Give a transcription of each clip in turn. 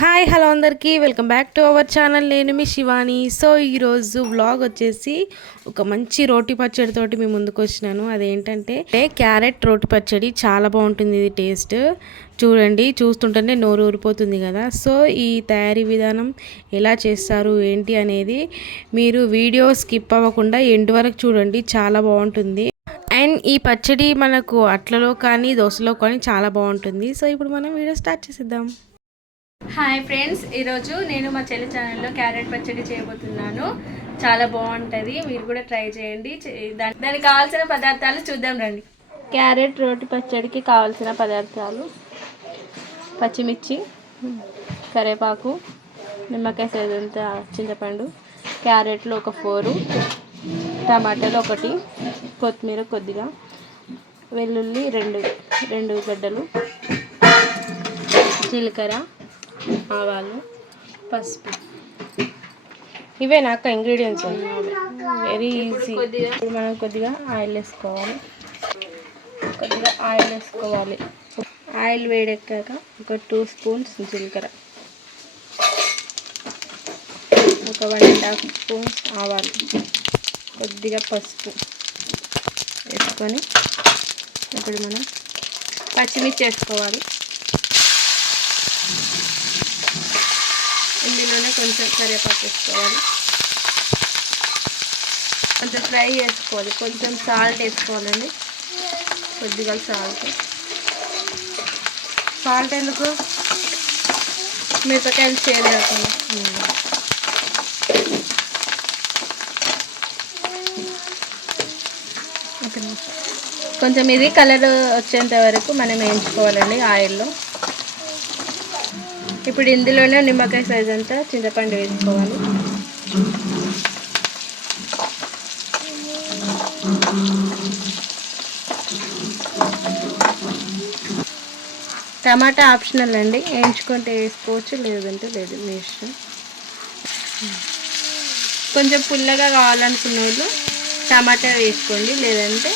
Hi hello అందరికీ welcome back to our channel. నేను మీ Shivani. So ఈరోజు వ్లాగ్ వచ్చేసి ఒక మంచి రోటి పచ్చడితోటి మీ ముందుకు వచ్చినాను. అదేంటంటే క్యారెట్ రోటి పచ్చడి. చాలా బాగుంటుంది ఇది టేస్ట్. చూడండి, చూస్తుంటేనే నోరు ఊరిపోతుంది కదా. సో ఈ తయారీ విధానం ఎలా చేస్తారు ఏంటి అనేది మీరు వీడియో స్కిప్ అవ్వకుండా ఎండ్ వరకు చూడండి. చాలా బాగుంటుంది. అండ్ ఈ పచ్చడి మనకు అట్లలో కానీ దోశలో కానీ చాలా బాగుంటుంది. సో ఇప్పుడు మనం వీడియో స్టార్ట్ చేసేద్దాం. హాయ్ ఫ్రెండ్స్, ఈరోజు నేను మా చెల్లి ఛానల్లో క్యారెట్ పచ్చడి చేయబోతున్నాను. చాలా బాగుంటుంది, మీరు కూడా ట్రై చేయండి. దానికి కావాల్సిన పదార్థాలు చూద్దాం రండి. క్యారెట్ రోటి పచ్చడికి కావాల్సిన పదార్థాలు: పచ్చిమిర్చి, కరివేపాకు, నిమ్మకాయ సైజంత చింతపండు, క్యారెట్లు ఒక 4, టమాటాలు 1, కొత్తిమీర కొద్దిగా, వెల్లుల్లి 2 గడ్డలు, జీలకర్ర, ఆవాలు, పసుపు. ఇవే నాకు ఇంగ్రీడియంట్స్. Very easy. ఇప్పుడు మనం కొద్దిగా ఆయిల్ వేసుకోవాలి. ఆయిల్ వేడెక్కాక ఒక 2 స్పూన్స్ జీలకర్ర, ఒక 1.5 స్పూన్స్ ఆవాలు, కొద్దిగా పసుపు వేసుకొని ఇప్పుడు మనం పచ్చిమిర్చి వేసుకోవాలి. ఇందులోనే కొంచెం కరివేపాకు వేసుకోవాలి. కొంచెం ఫ్రై చేసుకోవాలి. కొంచెం సాల్ట్ వేసుకోవాలండి, కొద్దిగా సాల్ట్ ఎందుకు, మిరపకాయలు చేదు రాకుండా. కొంచెం ఇది కలర్ వచ్చేంత వరకు మనం వేయించుకోవాలండి ఆయిల్లో. ఇప్పుడు ఇందులోనే నిమ్మకాయ సైజ్ అంతా చింతపండు వేసుకోవాలి. టమాటా ఆప్షనల్ అండి, వేయించుకుంటే వేసుకోవచ్చు, లేదంటే లేదు, మీ ఇష్టం. కొంచెం పుల్లగా కావాలనుకున్న వాళ్ళు టమాటా వేసుకోండి, లేదంటే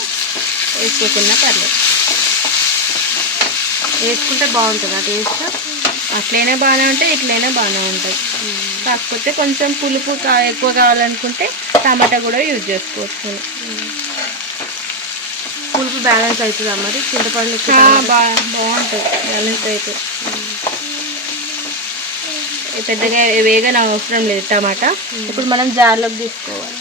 వేసుకోకుండా పర్లేదు. వేసుకుంటే బాగుంటుంది ఆ టేస్ట్. అట్లయినా బాగానే ఉంటాయి, ఇట్లయినా బాగానే ఉంటాయి. కాకపోతే కొంచెం పులుపు ఎక్కువ కావాలనుకుంటే టమాటా కూడా యూజ్ చేసుకోవచ్చు. పులుపు బ్యాలెన్స్ అవుతుందా మరి? చింతపండు బాగుంటుంది, బ్యాలెన్స్ అవుతుంది. పెద్దగా వేగన అవసరం లేదు టమాటా. ఇప్పుడు మనం జార్లోకి తీసుకోవాలి.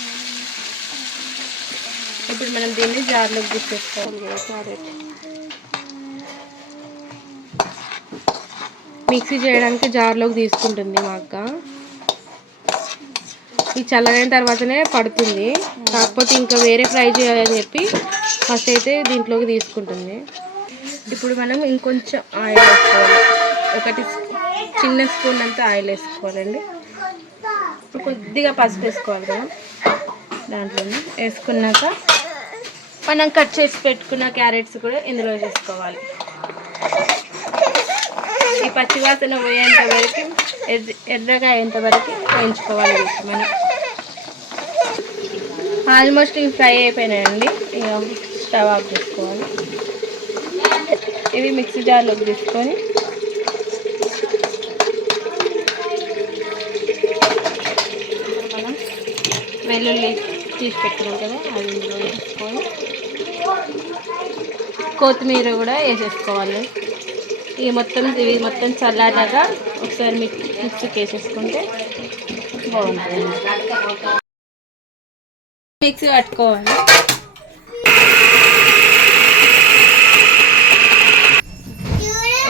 ఇప్పుడు మనం దీన్ని జార్లోకి తీసేసుకోవాలి. క్యారెట్ మిక్సీ చేయడానికి జార్లోకి తీసుకుంటుంది మా అక్క. ఇది చల్లగైన తర్వాతనే పడుతుంది. కాకపోతే ఇంకా వేరే ఫ్రై చేయాలని చెప్పి ఫస్ట్ అయితే దీంట్లోకి తీసుకుంటుంది. ఇప్పుడు మనం ఇంకొంచెం ఆయిల్ వేసుకోవాలి. 1 చిన్న స్పూన్ అంతా ఆయిల్ వేసుకోవాలండి. ఇప్పుడు కొద్దిగా పసుపు వేసుకోవాలి కదా. దాంట్లో వేసుకున్నాక మనం కట్ చేసి పెట్టుకున్న క్యారెట్స్ కూడా ఇందులో వేసుకోవాలి. ఈ పచ్చివాసన పోయేంత వరకు, ఎర్రగా అయ్యేంత వరకు వేయించుకోవాలి. మనం ఆల్మోస్ట్ ఇవి ఫ్రై అయిపోయినాయండి. ఇక స్టవ్ ఆఫ్ చేసుకోవాలి. ఇవి మిక్సీ జార్లోకి తీసుకొని మనం వెల్లుల్లి తీసి పెట్టుకున్నాం కదా, అది ఇందులో వేసుకొని కొత్తిమీర కూడా వేసేసుకోవాలి. ఇవి మొత్తం చల్లారాక ఒకసారి మిక్సీకి వేసేసుకుంటే బాగుంటుంది. మిక్సీ పట్టుకోవాలి.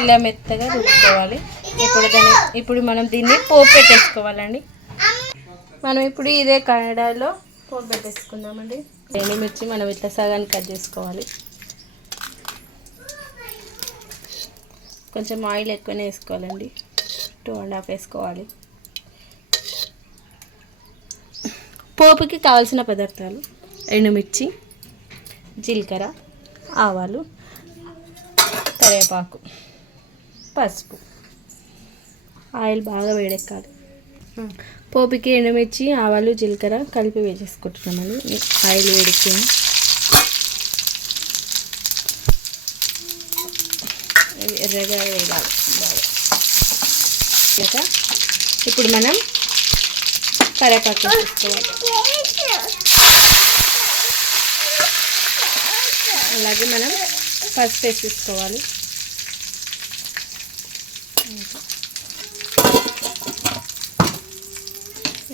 ఇలా మెత్తగా రుబ్బుకోవాలి. ఇప్పుడు మనం దీన్ని పోపు పెట్టేసుకోవాలండి. మనం ఇప్పుడు ఇదే కడాయిలో పోపు పెట్టేసుకుందామండి. ఎండుమిర్చి మనం ఇట్లా సగానికి కట్ చేసుకోవాలి. కొంచెం ఆయిల్ ఎక్కువనే వేసుకోవాలండి, 2.5 వేసుకోవాలి. పోపుకి కావాల్సిన పదార్థాలు: ఎండుమిర్చి, జీలకర్ర, ఆవాలు, కరివేపాకు, పసుపు. ఆయిల్ బాగా వేడెక్కాలి. పోపుకి ఎండుమిర్చి, ఆవాలు, జీలకర్ర కలిపి వేసేసుకుంటున్నామండి. ఆయిల్ వేడెక్కింది. ఎర్రగా వేయాలి బాగా. ఇట్లా. ఇప్పుడు మనం కరివేపాకు వేసుకోవాలి. అలాగే మనం పసుపు వేసేసుకోవాలి.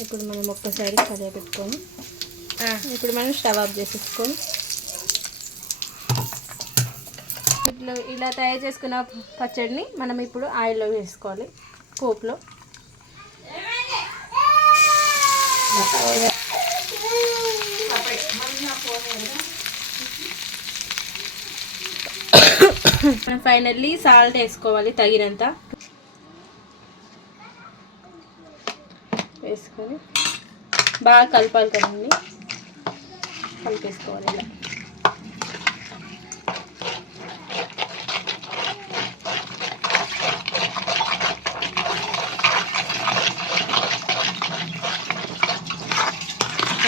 ఇప్పుడు మనం ఒక్కసారి కరివేపెట్టుకొని ఇప్పుడు మనం స్టవ్ ఆఫ్ చేసేసుకొని ఇలా తయారు చేసుకున్న పచ్చడిని మనం ఇప్పుడు ఆయిల్లో వేసుకోవాలి. పోపులో మనం ఫైనల్లీ సాల్ట్ వేసుకోవాలి తగినంత. వేసుకొని బాగా కలపాలి కదండి, కలిపేసుకోవాలి ఇలా.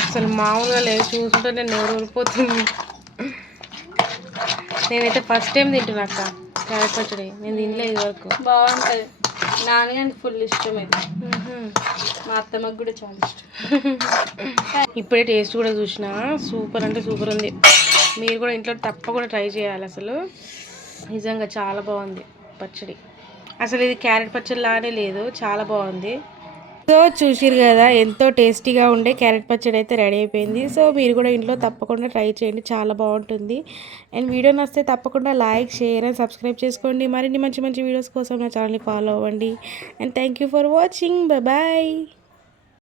అసలు మామూలుగా లేదు, చూస్తుంటే నేను నోరు ఊరిపోతుంది. నేనైతే ఫస్ట్ టైం తింటున్నా అక్క క్యారెట్ పచ్చడి, నేను తినలేదు వరకు. బాగుంటుంది. నాన్నగారికి ఫుల్ ఇష్టం ఇది. మా అత్తమ్మకి కూడా చాలా ఇష్టం. ఇప్పుడే టేస్ట్ కూడా చూసినా, సూపర్ అంటే సూపర్ ఉంది. మీరు కూడా ఇంట్లో తప్పకుండా ట్రై చేయాలి. అసలు నిజంగా చాలా బాగుంది పచ్చడి. అసలు ఇది క్యారెట్ పచ్చడి లానే లేదు, చాలా బాగుంది. సో చూసిరు కదా, ఎంతో టేస్టీగా ఉండే క్యారెట్ పచ్చడి అయితే రెడీ అయిపోయింది. సో మీరు కూడా ఇంట్లో తప్పకుండా ట్రై చేయండి, చాలా బాగుంటుంది. అండ్ వీడియో నచ్చితే తప్పకుండా లైక్, షేర్ అండ్ సబ్స్క్రైబ్ చేసుకోండి. మరిన్ని మంచి మంచి వీడియోస్ కోసం నా ఛానల్ని ఫాలో అవ్వండి. And thank you for watching. Bye.